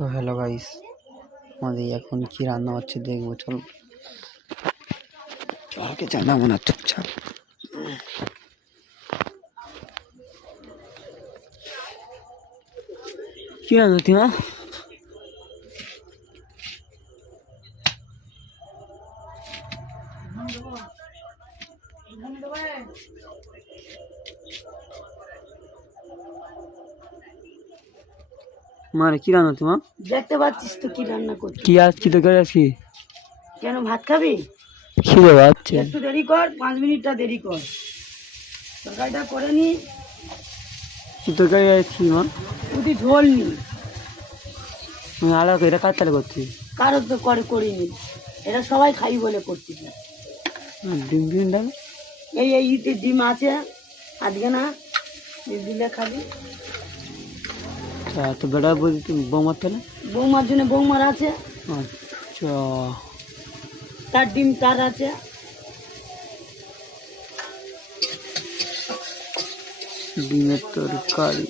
তো hello guys, আমাদের এখন কি রান্না হচ্ছে দেখবো। চলো চলকে জানাবো না চুপচাপ। কি রান্না তুমি? মারে কি রান্না তোমার? দেখতে পাচ্ছিস তো কি রান্না করছি। কি আজ কি তরকারি আজকে? কেন ভাত খাবি? খিদে পাচ্ছে। একটু দেরি কর, 5 মিনিটটা দেরি কর, তরকারিটা করে নি। কি তরকারি আছে মা? তুই ঝোল নি, আমি আলাদা এটা কাজ চালু করছি। কারো তো করিনি, এটা সবাই খাই বলে করছি। ডিম ডিম ডাল এই ইতে ডিম আছে আজকে না, ডিম দিলে খাবি। তো বেড়া বলছি বৌমার তাহলে বৌমার জন্য বৌমার আছে, আচ্ছা তার ডিম তার আছে। ডিমের তরকারি